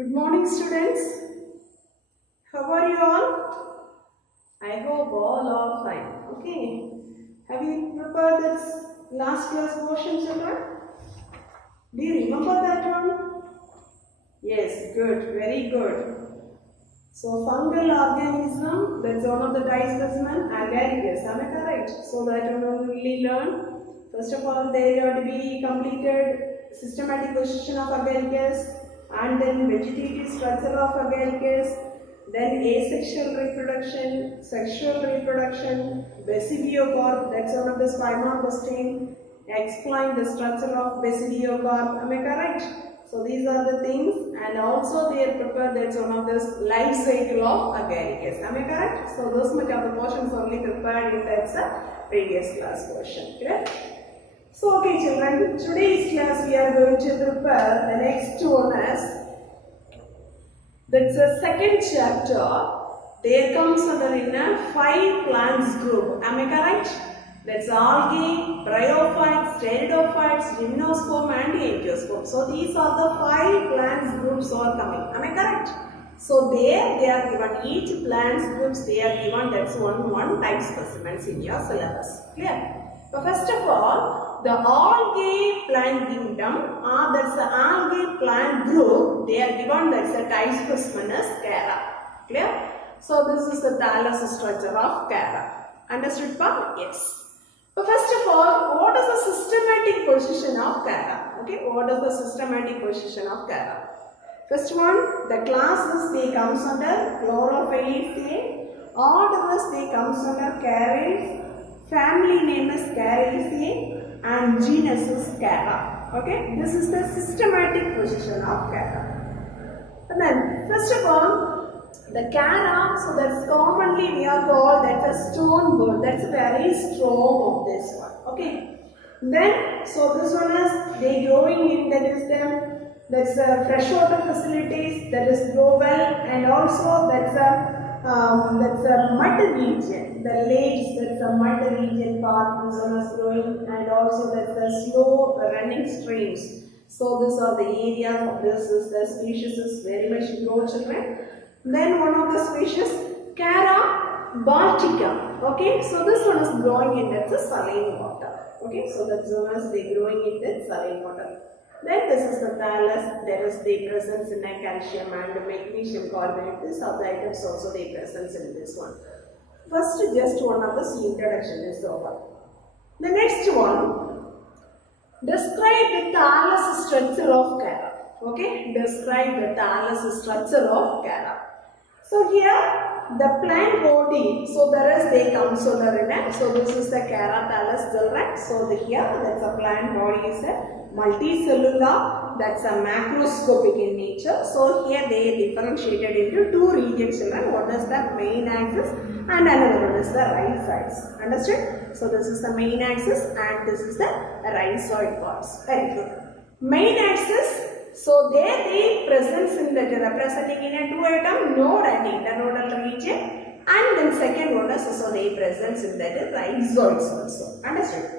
Good morning, students. How are you all? I hope all are fine. Okay. Have you prepared this last class portion, children? Do you remember that one? Yes, good. Very good. So, fungal organism, that's one of the dye specimen, agaricus. Am I correct? So, that one we will learn. First of all, there are to be completed systematic position of agaricus, and then vegetative structure of agaricus, then asexual reproduction, sexual reproduction, basidiocarp, that's one of the spinal question, explain the structure of basidiocarp. Am I correct? So these are the things, and also they are prepared, that's one of the life cycle of agaricus. Am I correct? So those much of the portions only prepared in that previous class portion. Correct? So okay children, today's class we are going to prepare the next one as, that's the second chapter. There comes under in a 5 plants group. Am I correct? That's algae, bryophytes, pteridophytes, gymnosperm and angiosperm. So these are the 5 plants groups are coming. Am I correct? So there they are given, each plants groups they are given, that's one type specimens in your syllabus. Clear? So first of all, the algae plant kingdom, or that's the algae plant group, they are given, that's the type specimen as Chara. Clear? So this is the thallus structure of Chara. Understood, pa? Yes. So first of all, what is the systematic position of Chara? Okay, what is the systematic position of Chara? First one, the classes they comes under Chlorophyllaceae, orders they comes under Charae, family name is Characeae, and genus is Chara. Okay, this is the systematic position of Chara. And then, first of all, the Chara, so that's commonly we are called that's a stone bird. That's very strong of this one. Okay. Then, so this one is they growing in that is them. That's freshwater facilities that is grow well, and also that's a mud region. The lakes, that's a mud region part. This one is growing, and also that's the slow running streams. So these are the areas of this is the species is very much grow children. Then one of the species, Chara baltica. Okay, so this one is growing in that saline water. Okay, so that's one is they growing in that saline water. Then this is the thallus. There is the presence in a calcium and magnesium carbonate. These are the items also they presence in this one. First, just one of the introduction is over. The next one, describe the thallus structure of Chara. Okay, describe the thallus structure of Chara. So here the plant body, so there is they come so there so this is the Chara thallus children. So here that's a plant body is a multicellular, that's a macroscopic in nature. So here they differentiated into 2 regions children. One is the main axis and another one is the rhizoids. Understood? So this is the main axis and this is the rhizoid parts. Very good. Main axis. So there they presence in that representing in a 2 atom node and internodal region, and then second one is so they presence in that rhizoids also. Understood?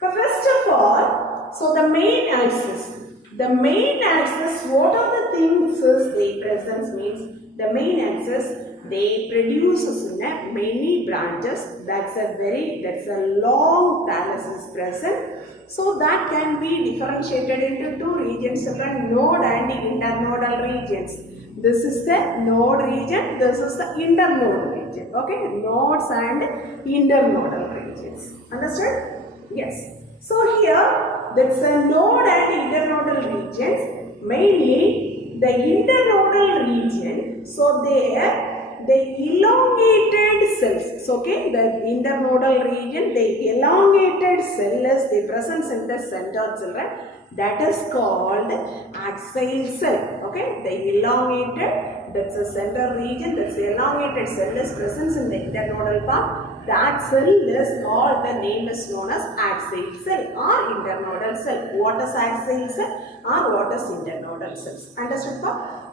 But first of all, so the main axis. The main axis, what are the things is they presence means the main axis they produces in a many branches. That's a long thallus is present. So that can be differentiated into 2 regions, node and internodal regions. This is the node region, this is the internode region. Okay, nodes and internodal regions. Understood? Yes. So here, that's a node and internodal regions. Mainly the internodal region. So there the elongated cells, okay, the internodal region, the elongated cell is the presence in the center children, that is called axial cell, okay, the elongated, that's the center region, that's the elongated cell is presence in the internodal part, that cell is called, the name is known as axial cell or internodal cell. What is axial cell or what is internodal cells? Understood?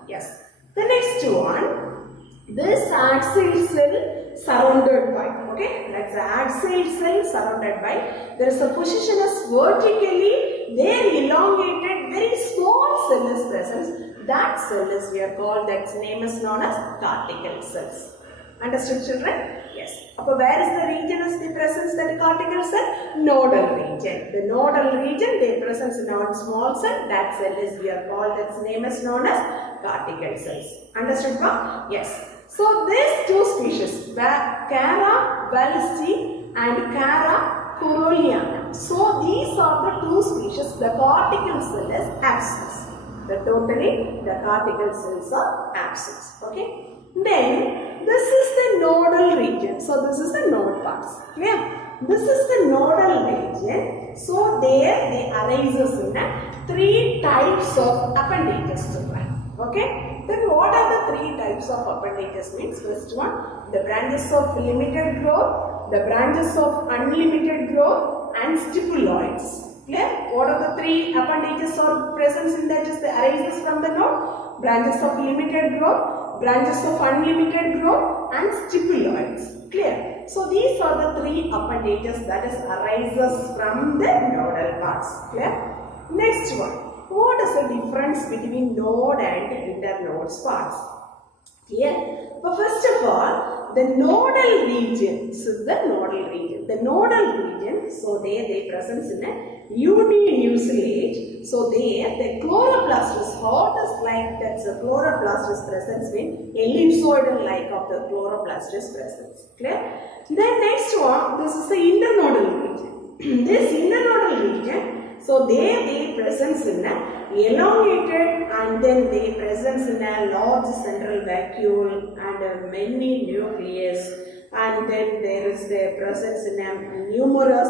Yes. The next one, this axial cell surrounded by. Okay, that's the axial cell surrounded by. There is a position as vertically, there elongated, very small cell is present. That cell is we are called, that name is known as cortical cells. Understood, children? Yes. Upper where is the region is the presence that cortical cell? Nodal region. The nodal region, they presence in our small cell. That cell is we are called, its name is known as cortical cells. Understood, ma'am? Yes. So these two species, Chara valsi and Chara corolliana. So these are the two species. The cortical cell is absent. The cortical cells are absent. Okay. Then this is the nodal region. So this is the node parts. Clear? This is the nodal region. So there they arises in three types of appendages, children. Okay. Then what are the three types of appendages means? First one, the branches of limited growth, the branches of unlimited growth, and stipuloids. Clear? What are the three appendages or presence in that is the arises from the node? Branches of limited growth, branches of unlimited growth, and stipuloids. Clear? So these are the three appendages that is arises from the nodal parts. Clear? Next one. What is the difference between node and internodes parts? Clear? But first of all, the nodal region. So the nodal region. The nodal region. So there they presence in a uninucleate. So there the chloroplast is what is like that. So chloroplast is presence in ellipsoidal like of the chloroplast is presence. Clear? Then next one, this is the internodal region. This internodal region. So there they presence in a elongated and then they presence in a large central vacuole and many nucleus, and then there is the presence in a numerous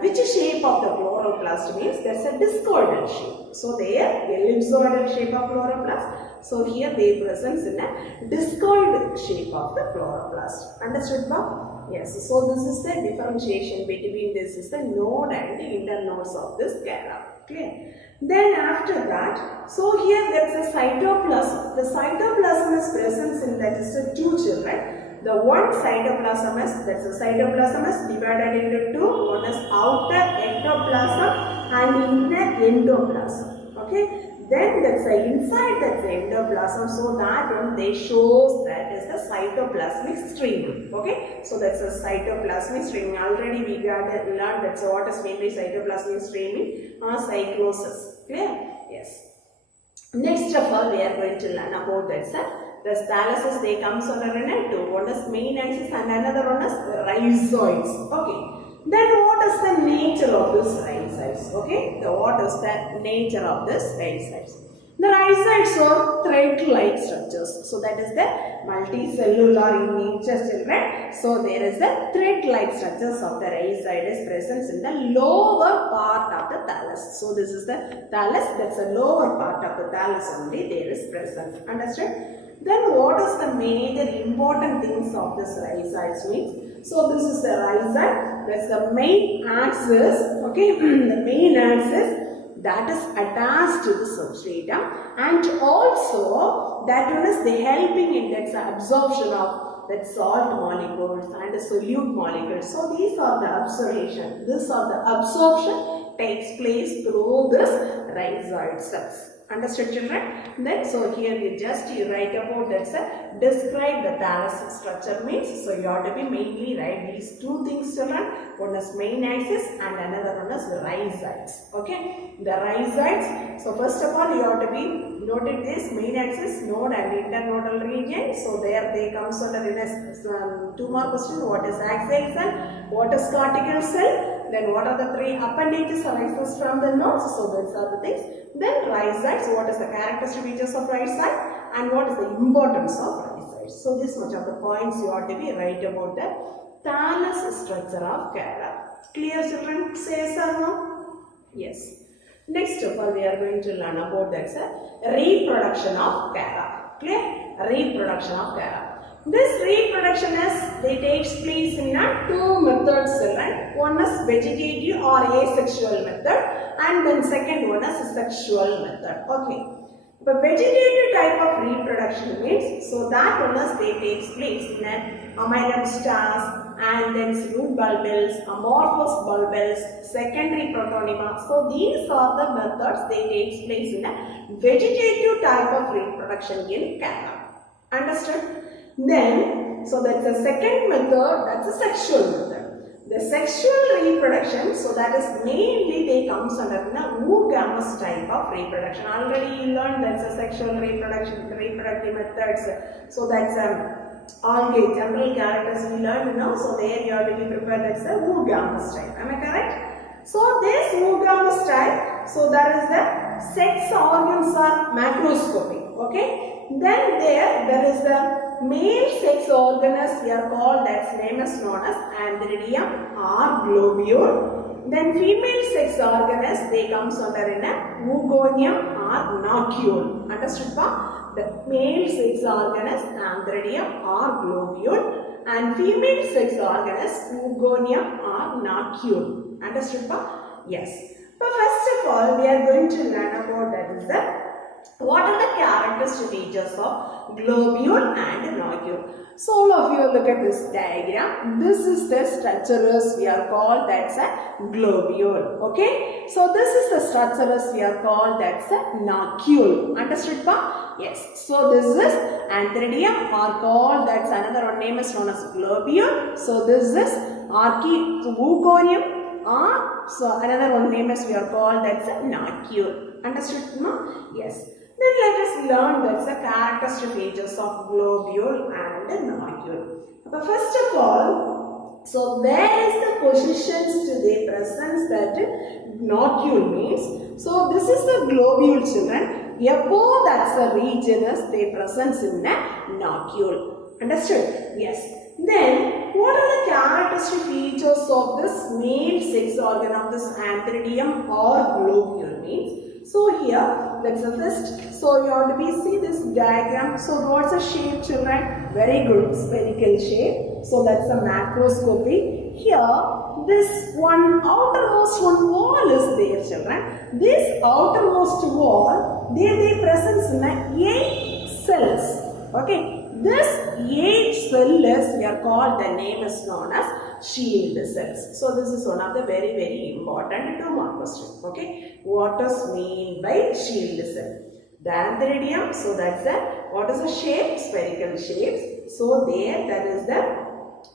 which shape of the chloroplast means there's a discoidal shape. So there ellipsoidal shape of chloroplast. So here they presence in a discoid shape of the chloroplast. Understood, ma'am? Yes, so this is the differentiation between this is the node and the internodes of this Chara. Clear? Then after that, so here there is a cytoplasm. The cytoplasm is present in that is the two children. The one cytoplasm is, that's the cytoplasm is divided into two. One is outer ectoplasm and inner endoplasm. Okay. Then that's the inside that's the endoplasm. So that one they shows that is the cytoplasmic stream. Okay. So that's the cytoplasmic streaming. Already we learned that's what is meant by cytoplasmic streaming or cyclosis. Clear? Yes. Next of all we are going to learn about that. The thalluses they comes under two. One is main axis and another one is rhizoids. Okay. Then what is the nature of this rhizoids? Okay. What is the nature of this rhizoids? The rhizoids are thread-like structures. So that is the multicellular in nature, children. So there is the thread-like structures of the rhizoid is present in the lower part of the thallus. So this is the thallus. That's the lower part of the thallus only there is present. Understood? Then what is the major important things of this rhizoids means? So this is the rhizoid. That's the main axis. Okay, the main axis that is attached to the substratum, and also that one is the helping in that absorption of that salt molecules and the solute molecules. So these are the absorption. This are the absorption takes place through this rhizoid cells. Understood, children? Then so here you write about that describe the thallus structure means. So you have to be mainly write these two things, children. One is main axis and another one is rhizoids. Okay, the rhizoids. So first of all you have to be noted this main axis, node and internodal region. So there they comes under two more questions. What is axial cell? What is cortical cell? Then what are the three appendages arises from the nodes? So these are the things. Then rhizoids, what is the characteristic features of rhizoid and what is the importance of rhizoids. So this much of the points you ought to be right about the thallus structure of Chara. Clear, children? Say yes or no? Yes. Next of all we are going to learn about that reproduction of Chara. Clear? Reproduction of Chara. This reproduction takes place in two methods, children. One is vegetative or asexual method and then second one is sexual method. Okay. The vegetative type of reproduction means, so that one is they takes place in an amylum stars and then root bulbils, amorphous bulbils, secondary protonema. So these are the methods they takes place in a vegetative type of reproduction in Kerala. Understood? Then, so that's the second method, that's the sexual method. The sexual reproduction, so that is mainly they comes under the oogamous type of reproduction. Already you learned that's a sexual reproduction, reproductive methods. So that's ALGAE, general characters we learned now. So there you have to be prepared, that's the oogamous type. Am I correct? So this oogamous type, so that is the sex organs are macroscopic. Okay. Then there is the male sex organs we are called, that's name is known as antheridium or globule. Then female sex organs they comes under in a oogonium or nocule. Understood pa? The male sex organs antheridium or globule and female sex organs oogonium or nocule. Understood pa? Yes. But first of all we are going to learn about that is the what are the characteristic features of globule and nocule? So all of you look at this diagram. This is the structure we are called that's a globule. Okay. So this is the structure we are called that's a nocule. Understood pa? Yes. So this is antheridium or called that's another one name is known as globule. So this is oogonium or so another one name is we are called that's a nocule. Understood ma? Yes. Then let us learn that's the characteristic features of globule and nocule. But first of all, so where is the positions to the presence that nocule means? So this is the globule children. Above that's the region is the presence in the nocule. Understood? Yes. Then what are the characteristic features of this male sex organ of this antheridium or globule means? So here, that's the first. So you have to see this diagram. So what's the shape children? Very good, spherical shape. So that's the macroscopy. Here, this one outermost one wall is there children. This outermost wall, they presence in 8 cells. Okay. This 8 cells we are called, the name is known as shield cells. So this is one of the very important 2-mark question. Okay. What does mean by shield cell? The antheridium, so that's the, what is the shape? Spherical shapes. So there, that is the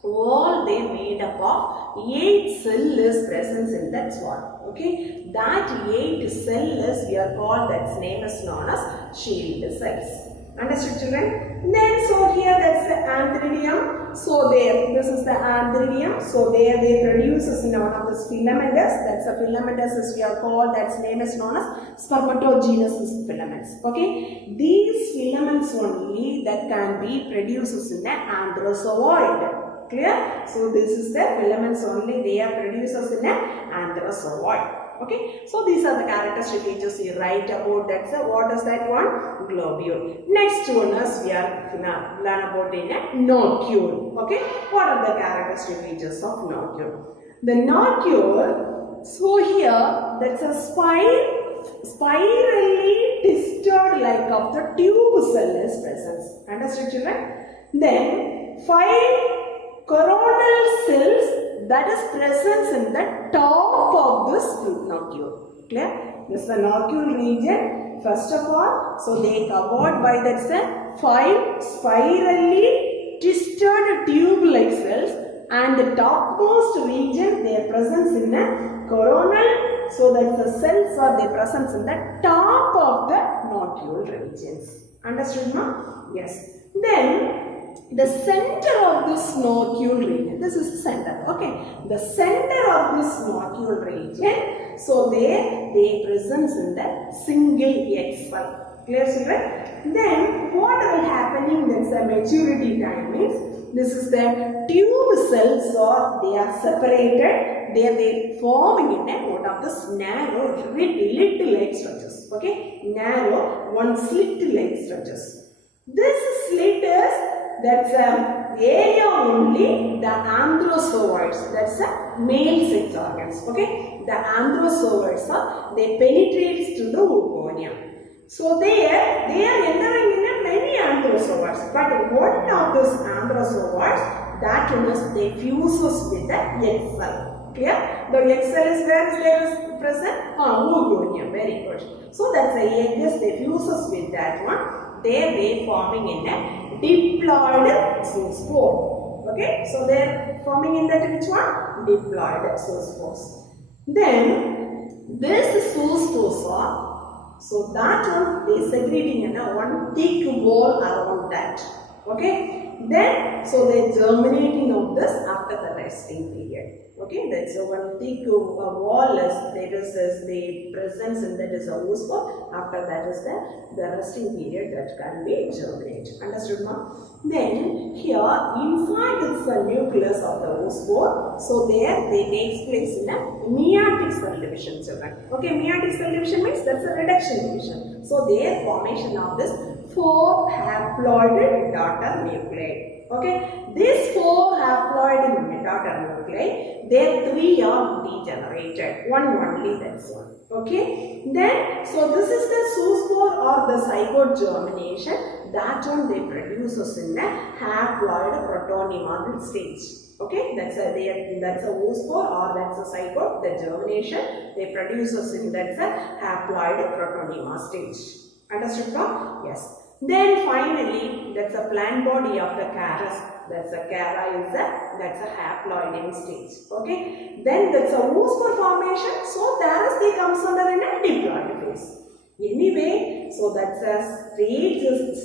wall they made up of 8 cells presence in that wall. Okay. That 8 cells we are called, that name is known as shield cells. Understood children? Then so here that's the antheridium. So there, this is the antheridium. So there they produces in one of the filamentous. That's the filamentous as we are called. That's name is known as spermatogenous filaments. Okay. These filaments only that can be produces in the anthrozoid. Clear? So this is the filaments only they are producers in the anthrozoid. Okay, so these are the characteristic features you write about that. So what is that one? Globule. Next one is we are learn about in a nocule. Okay, what are the characteristic features of nocule? The nocule, so here that's a spirally twisted like of the tube cell is present. Understood children? Then 5 coronal cells that is present in the top of this nocule. Clear? This is the nocule region. First of all, so they covered by that 5 spirally twisted tube-like cells, and the topmost region their presence in the coronal. So that the cells are their presence in the top of the nocule regions. Understood, ma? Yes. Then the center of this nocule region, this is the center, okay. The center of this nocule region, so there they presence in the single egg cell. Clear children? Then what will happening, that's the maturity time means, this is the tube cells or they are separated, they forming in a one of this narrow little egg structures, okay. Narrow one slit egg structures. This slit is that's area only the anthrozoids, that's the male sex organs, okay. The anthrozoids are, they penetrates to the oogonium. So they are entering in many anthrozoids, but one of those anthrozoids, that one is they fuses with the egg cell. Clear? The egg cell is where is present? Oogonium. Very good. So that's the egg is they fuses with that one. They forming in a diploid zoospore. Okay? So they are forming in that which one? Diploid zoospores. Then this zoospores are, so that one is secreting in a one thick wall around that. Okay. Then so they germinating of this after the resting period. Okay. That's so one thick wall is there is the presence in that is a oospore. After that is the resting period that can be germinated. Understood, ma? Then here inside is the nucleus of the oospore. So there they takes place in a meiotic cell division, children. Okay, meiotic cell division means that's a reduction division. So their formation of this 4 haploid daughter nuclei. Okay, these 4 haploid daughter nuclei, their 3 are degenerated. One only, that's one. Okay, then so this is the zoospore or the zygote germination. That one they produces in a haploid protonemal stage. Okay, that's a oospore or that's a zygote. The germination they produces in that's a haploid protonemal stage. Understood, no? Yes. Then finally, that's a plant body of the Chara. That's a Chara is that's a haploid stage. Okay. Then that's a oospore formation. So there they comes under in a diploid phase. Anyway, so that's a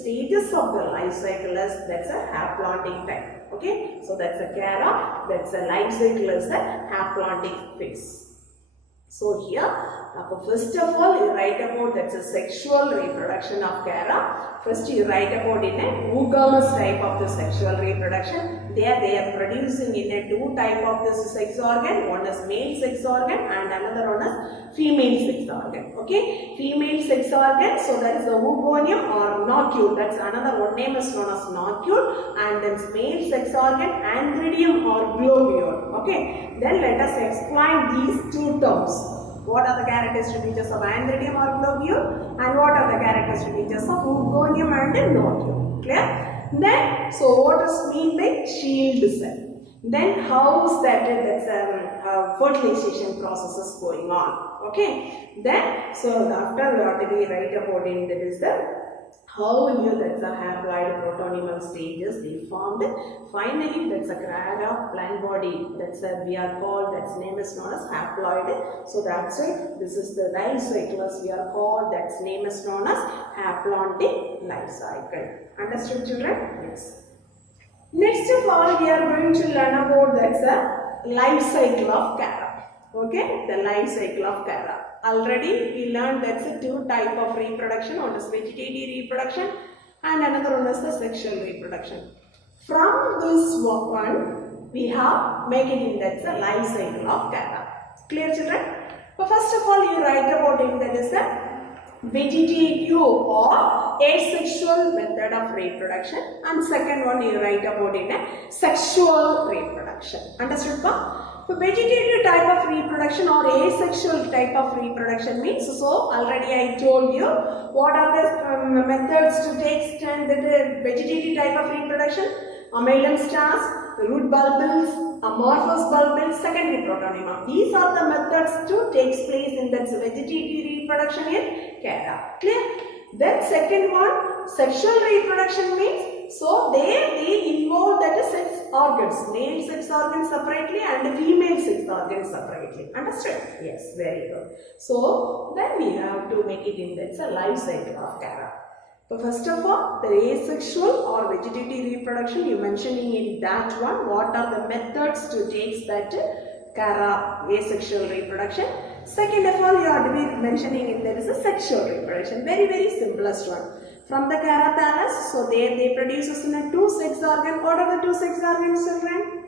stages of the life cycle is that's a haplontic type. Okay. So that's a Chara. That's a life cycle is a haplontic phase. So here, first of all, you write about that's a sexual reproduction of Chara. First, you write about in a oogamous type of the sexual reproduction. They are producing in a 2 type of this sex organ. One is male sex organ and another one is female sex organ. Okay, female sex organ. So that is the oogonium or nocule. That's another one name is known as nocule. And then male sex organ anthridium or globule. Okay, then let us explain these 2 terms. What are the characteristic features of anthridium or globule and what are the characteristic features of oogonium and nocule? Clear? Then, so what is mean by shield cell? Then how is that fertilization process is going on? Okay. Then, so after we write about it, that is the how new that's a haploid protonemal stages they formed. Finally, that's a Chara plant body. That's a we are called. That's name is known as haploid. So that's it. This is the life cycle we are called. That's name is known as haplontic life cycle. Understood, children? Yes. Next of all, we are going to learn about that's a life cycle of Chara. Okay, the life cycle of Chara. Already we learned that's a 2 type of reproduction. One is vegetative reproduction and another one is the sexual reproduction. From this one, we have make it in that's a life cycle of Chara. Clear, children? So first of all, you write about it that is a vegetative or asexual method of reproduction, and second one you write about in a sexual reproduction. Understood, pa? So vegetative type of reproduction or asexual type of reproduction means, so already I told you what are the methods to take stand the vegetative type of reproduction: amylum stars, root bulbils, amorphous bulbils, secondary protonema. These are the methods to take place in that vegetative reproduction in Chara. Clear? Then second one, sexual reproduction means, so they involve that is sex organs, male sex organs separately and female sex organs separately. Understood? Yes, very good. So then we have to make it in that's a life cycle of Chara. So first of all, the asexual or vegetative reproduction, you mentioning in that one, what are the methods to take that Chara asexual reproduction. Second of all, you have to be mentioning in there is a sexual reproduction. Very, very simplest one. From the Chara thallus, so they produces in a 2 sex organ. What are the 2 sex organs, children?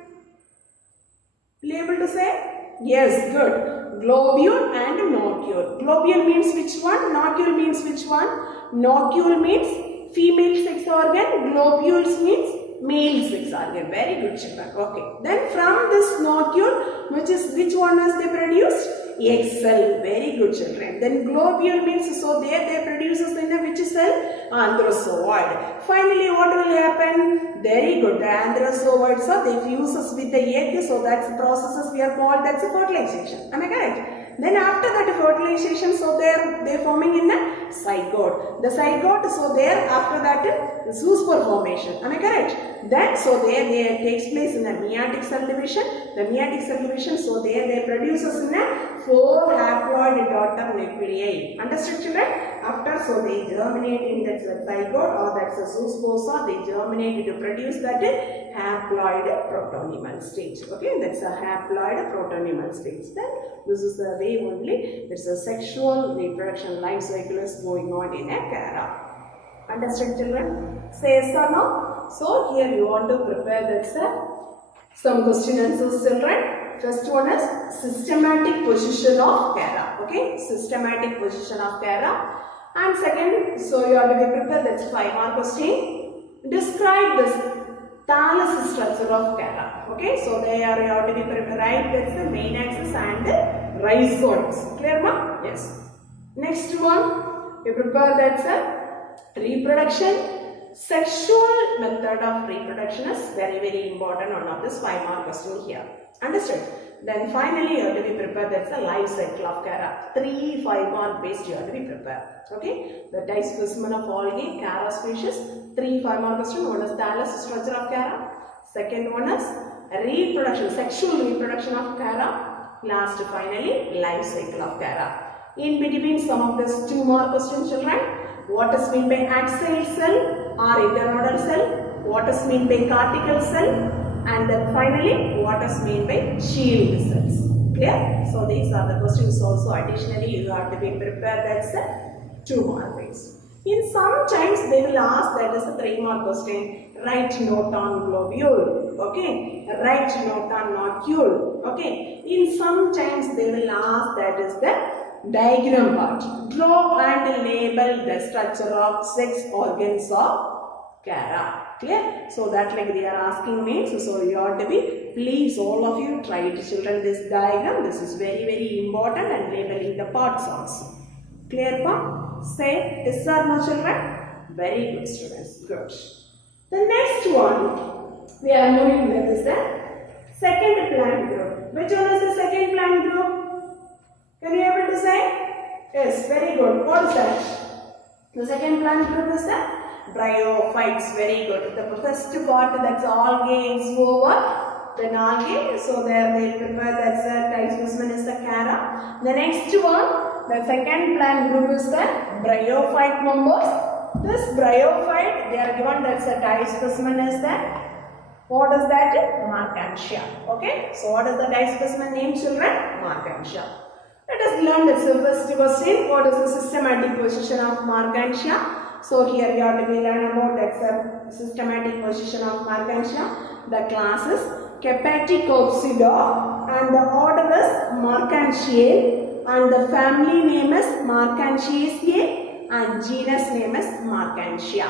Will you able to say? Yes, good. Globule and nocule. Globule means which one? Nocule means which one? Nocule means female sex organ. Globules means male sex organ. Very good children. Okay. Then from this nodule, which one is they produced? Egg cell. Very good children. Then globule means, so there they produces in a which cell? Anthrozoid. Finally what will happen? Very good. The anthrozoids are they fuses with the egg, so that's the processes we are called, that's a fertilization. Am I correct? Then after that fertilization, so they're forming in a zygote. The zygote, so there after that zoospore formation. Am I correct? Then so there takes place in a meiotic cell division. The meiotic cell division, so there they produces in a 4 haploid daughter nuclei. Understood children? After, so they germinate in that zygote or that's a zoospore, they germinate to produce that haploid protonymal stage. Okay, that's a haploid protonymal stage. Then this is the way only it's a sexual reproduction life cycle is going on in a Chara. Understood children? Say yes or no? So here you want to prepare that's some question answers children. First one is systematic position of Chara. Okay, systematic position of Chara. And second, so you have to be prepared, that's 5 mark question. Describe this thallus structure of Chara. Okay, so there you have to be prepared, right? That's the main axis and the rhizoids. Clear ma? Yes. Next one, you prepare that's a reproduction. Sexual method of reproduction is very important, one of this 5 mark question here. Understood? Then finally you have to be prepared, that's a life cycle of Chara. 3 5 mark based you have to be prepared. Okay? The type specimen of ALGAE, Chara species. 3 5 mark question. One is thallus structure of Chara. Second one is reproduction, sexual reproduction of Chara. Last finally life cycle of Chara. In between some of these 2 mark questions children. What is meant by axial cell or internodal cell? What is meant by cortical cell? And then finally, what is meant by shield cells? Clear? So these are the questions also. Additionally, you have to be prepared. That's a 2 mark based. In some times they will ask that is a 3 mark question. Write note on globule. Okay. Write note on nodule. Okay. In some times they will ask that is the diagram part. Draw and label the structure of sex organs of Chara. Clear? So that like they are asking means, so you have to be, please all of you try it children, this diagram, this is very important, and labeling the parts also. Clear pa? Say yes or no children? Very good students, good. The next one, we are moving with is the second plant group. Which one is the second plant group? Can you able to say? Yes, very good. What is that? The second plant group is the bryophytes. Very good. The first part, that's ALGAE is over. Then ALGAE, so there they prepare, that's the type specimen is the Chara. The next one, the second plant group is the bryophyte members. This bryophyte, they are given, that's the type specimen is the, what is that? Markantia. Okay. So what is the type specimen name children? Markantia. Let us learn the first question. What is the systematic position of Markantia? So here we have to be learn about the systematic position of Markantia. The class is Capaticopsida and the order is Markantiae and the family name is Markantiaceae and genus name is Markantia.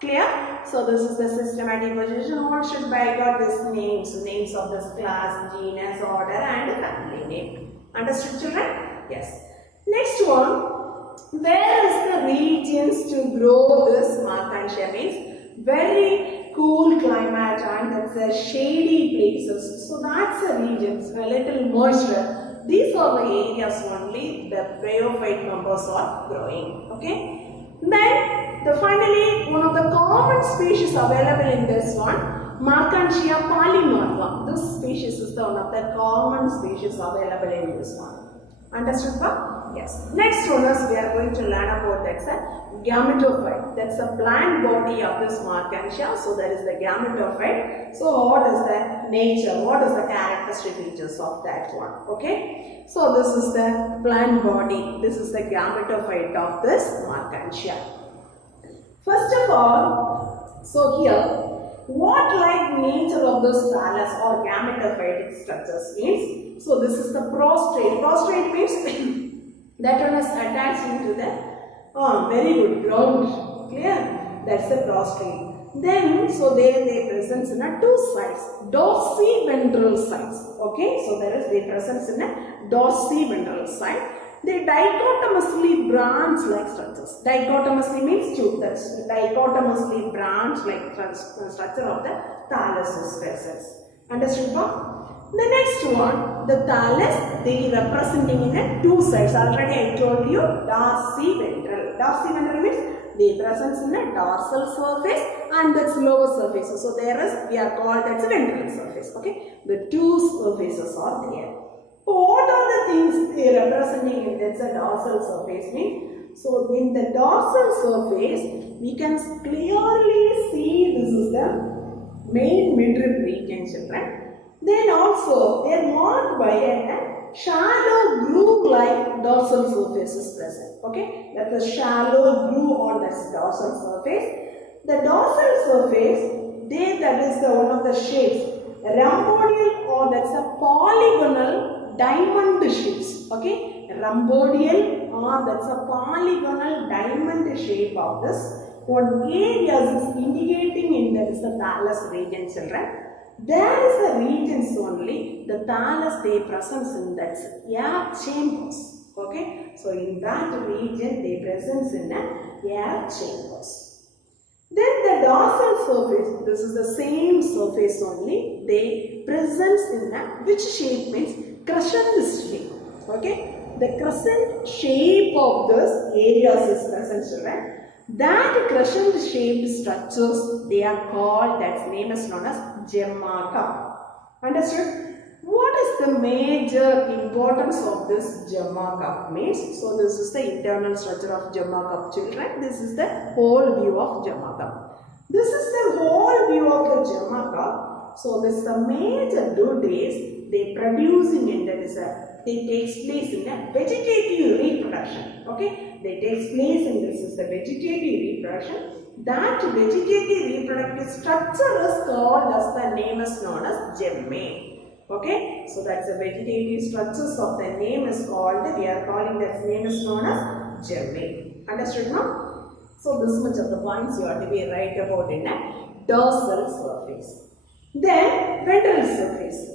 Clear? So this is the systematic position. What should I got this names? Names of this class, genus, order and family name. Understood children? Yes. Next one. Where is the regions to grow this Markantia means very cool climate and it's a shady places. So that's a regions, a little moisture. These are the areas only the bryophyte members are growing. Okay. Then finally one of the common species available in this one, Markantia polymorpha. This species is the one of the common species available in this one. Understood pa? Yes. Next one is we are going to learn about that's a gametophyte. That's the plant body of this Markantia. So that is the gametophyte. So what is the nature? What is the characteristic features of that one? Okay. So this is the plant body. This is the gametophyte of this Markantia. First of all, so here, what like nature of this thallus or gametophytic structures means? So this is the prostrate. Prostrate means that one is attached into the very good ground. Clear? That's the prostrate. Then, so they presence in a two sides, dorsiventral sides. Okay, so there is they presence in a dorsiventral side. They dichotomously branch like structures. Dichotomously means two. That's dichotomously branch like structure of the thallus is present. Understood? The next one, the thallus, they representing in a two sides. Already I told you dorsiventral. Dorsiventral means they presence in a dorsal surface and that's lower surface. So there is, we are called that's a ventral surface. Okay, the two surfaces are there. What are the things they are representing in that's a dorsal surface means? So in the dorsal surface, we can clearly see this is the main midrib region, children. Then also they are marked by a shallow groove-like dorsal surface is present. Okay, that's a shallow groove on this dorsal surface. The dorsal surface, that is the one of the shapes, rhomboidal or that's a polygonal diamond shapes. Okay, rhomboidal or that's a polygonal diamond shape of this. What areas is indicating in that is the thallus region, children. There is the regions only, the thallus they presence in that air chambers. Okay, so in that region they presence in air chambers. Then the dorsal surface, this is the same surface only, they presence in which shape means crescent shape. Okay, the crescent shape of this areas is present, children. That crescent shaped structures, they are called, that name is known as gemma cup. Understood? What is the major importance of this gemma cup means? So this is the internal structure of gemma cup, children. This is the whole view of gemma cup. This is the whole view of the gemma cup. So this is the major duties they producing in that is they takes place in a vegetative reproduction. Okay, they takes place in this is the vegetative reproduction. That vegetative reproductive structure is called as the name is known as gemmae. Okay, so that's the vegetative structures of the name is called, we are calling that name is known as gemmae. Understood now? So this much of the points you have to be right about in a dorsal surface. Then ventral surface.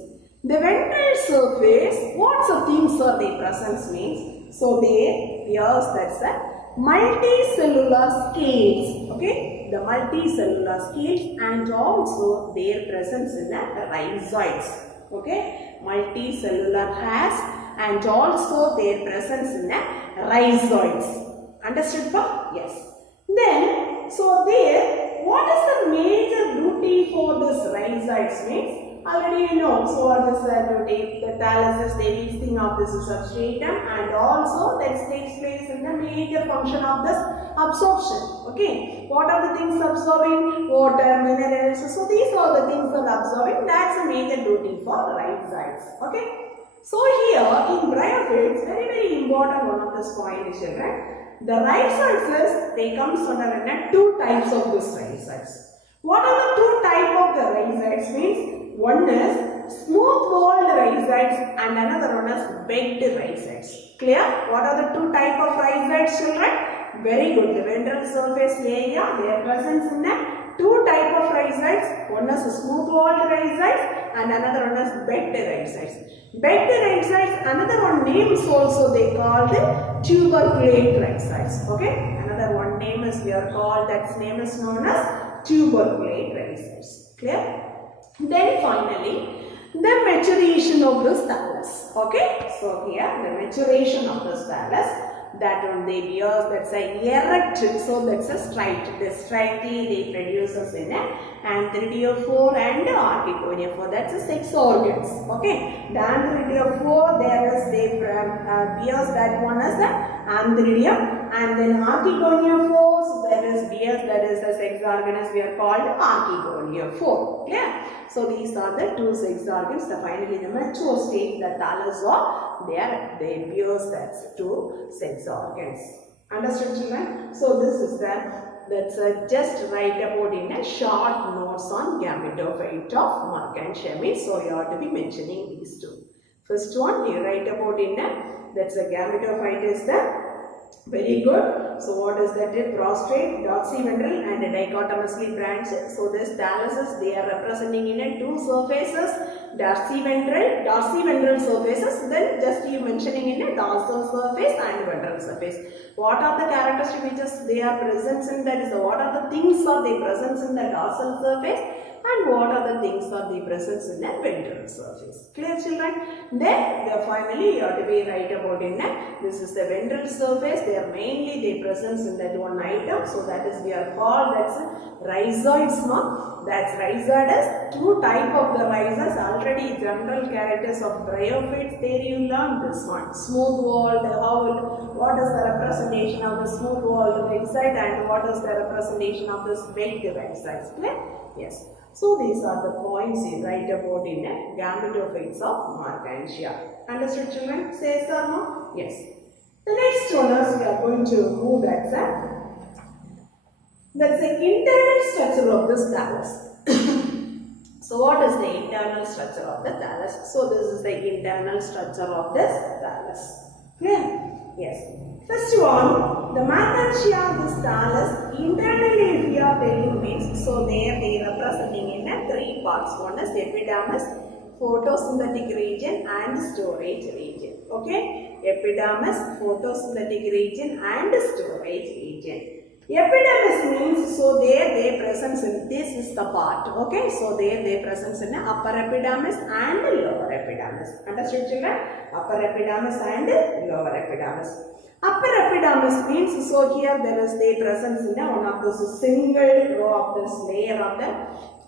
The ventral surface, what the things are they present means? So they appears that's a multicellular scales. Okay, the multicellular scales and also their presence in the rhizoids. Okay, multicellular has and also their presence in the rhizoids. Understood? Yes. Then, so there, what is the major duty for this rhizoids means? Already you know, so what is the duty? The thallus is the feasting of this substratum and also that takes place in the major function of this absorption. Okay, what are the things absorbing? Water, minerals. So these are the things that are absorbing. That's a major duty for rhizoids. Okay, so here in bryophytes, very important one of this point is children. The rhizoids, they comes under two types of this rhizoids. What are the two types of the rhizoids means? One is smooth-walled rhizoids and another one is begged rhizoids. Clear? What are the two types of rhizoids, children? Very good. The ventral surface area, their presence in two types of rhizoids. One is smooth-walled rhizoids and another one is begged rhizoids. Begged rhizoids, another one names also they call the tuberculate rhizoids. Okay? Another one name is we are called, that name is known as tuberculate rhizoids. Clear? Then finally, the maturation of this thallus. Okay, so here the maturation of this thallus, that one they bears, that's a erect, so that's a striped. The striped they produces in a antheridiaphore and archegoniophore. That's a sex organs. Okay, the antheridiaphore there is they bears, that one as the antheridium, and then archegoniophores there is bears, that is the sex organs we are called archegoniophore. Clear? So these are the two sex organs. The finally the mature state, the thallus or they bears that's two sex organs. Understood, children? So this is that's just write about in a short notes on gametophyte of Mercantiemi. So you have to be mentioning these two. First one you write about in a, that's a gametophyte is the Very good. So what is that? Prostrate, dorsiventral and dichotomously branched. So this thalamus, they are representing in a two surfaces, dorsiventral surfaces, then just you mentioning in a dorsal surface and ventral surface. What are the characteristic features they are present in, that is what are the things are they present in the dorsal surface and what are the things are they present in the ventral surface. Clear, children? Then finally you have to be right about in that. This is the ventral surface. They are mainly they present in that one item. So that is we are called that's rhizoids. No? That's rhizoids. Two type of the rhizoids. Already general characters of bryophytes. There you learn this one. Smooth walled, how what is the representation of the smooth walled rhizide and what is the representation of this baked rhizoids. Clear? Yes. So these are the points you write about in a gametophytes of Markantia. Understood, children? Say yes or no? Yes. The next one is we are going to move that's the internal structure of this thallus. So what is the internal structure of the thallus? So this is the internal structure of this thallus. Clear? Yes. First one, the Markantia, this thallus, internally if we are telling means, so there they are representing in three parts. One is epidermis, photosynthetic region and storage region. Okay? Epidermis, photosynthetic region and storage region. Epidermis means, so there they presence in, this is the part. Okay? So there they presence in upper epidermis and lower epidermis. Understood, children? Upper epidermis and lower epidermis. Upper epidermis means, so here there is the presence in one of those single row of this layer of the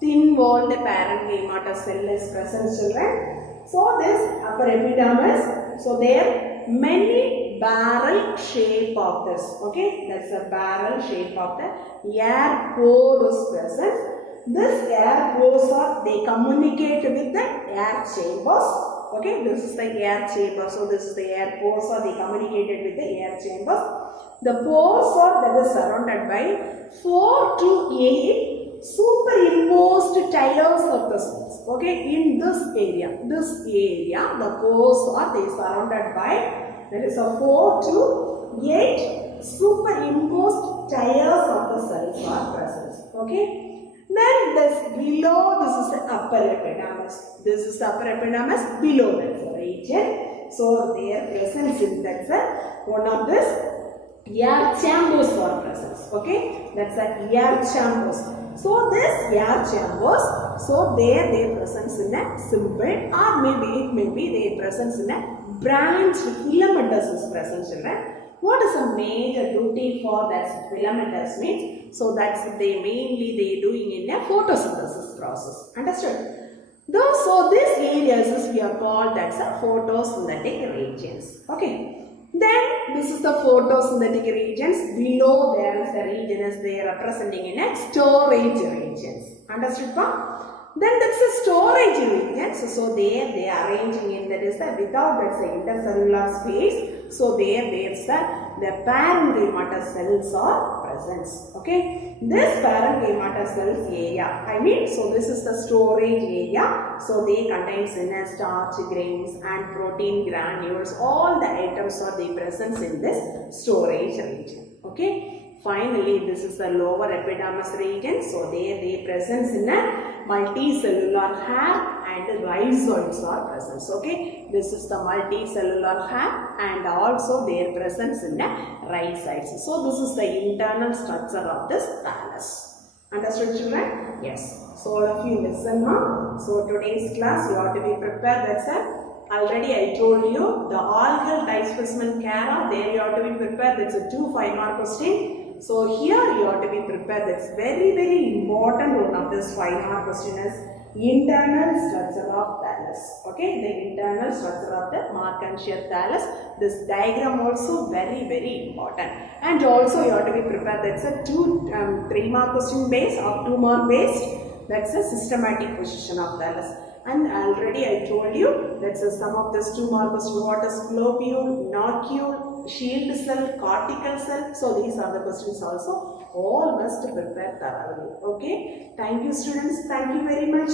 thin walled parenchyma cell is present, children. So this upper epidermis, so there many barrel shape of this, okay, that's a barrel shape of the air pore is present. This air pores are, they communicate with the air chambers. Okay, this is the air chamber. So this is the air pores are they communicated with the air chambers. The pores are that is surrounded by 4 to 8 superimposed tiers of the cells. Okay, in this area, the pores are they surrounded by, there is a 4 to 8 superimposed tiers of the cells are present. Okay. Then this below, this is the upper epidermis. This is the upper epidermis below that region. So their presence in that's one of this air chambers are present. Okay, that's the air chambers. So this air chambers, so there they presence in a simple or maybe it may be they presence in a branched filamentous is present, children. What is a major duty for that filamentous means? So that's they mainly they doing in a photosynthesis process. Understood? Those, so this areas is we are called that's a photosynthetic regions. Okay. Then this is the photosynthetic regions. Below there is the region is they are representing in a storage regions. Understood? Then that's the storage regions. So there they are arranging in that is the without that's the intercellular space. So there's the parenchyma cells are present. Okay, this parenchyma cells area, I mean, so this is the storage area. So they contains in starch grains and protein granules. All the items are they present in this storage region. Okay. Finally, this is the lower epidermis region. So they presence in a multicellular hair and rhizoids are present. Okay, this is the multicellular hair and also their presence in a rhizoids. So this is the internal structure of this thallus. Understood, children? Yes. So all of you listen now. So today's class you have to be prepared. That's already I told you the algal type specimen Chara. There you have to be prepared. That's a 2 5-mark question. So here you have to be prepared. That's very important. One of this 5-mark question is internal structure of thallus. Okay, the internal structure of the Markantia thallus. This diagram also very important. And also you have to be prepared. That's a 3-mark question based or 2-mark based. That's a systematic position of thallus. And already I told you that's a sum of this 2-mark question. What is globule, nocule, shield cell, cortical cell. So these are the questions also. All must prepare thoroughly. Okay. Thank you, students. Thank you very much.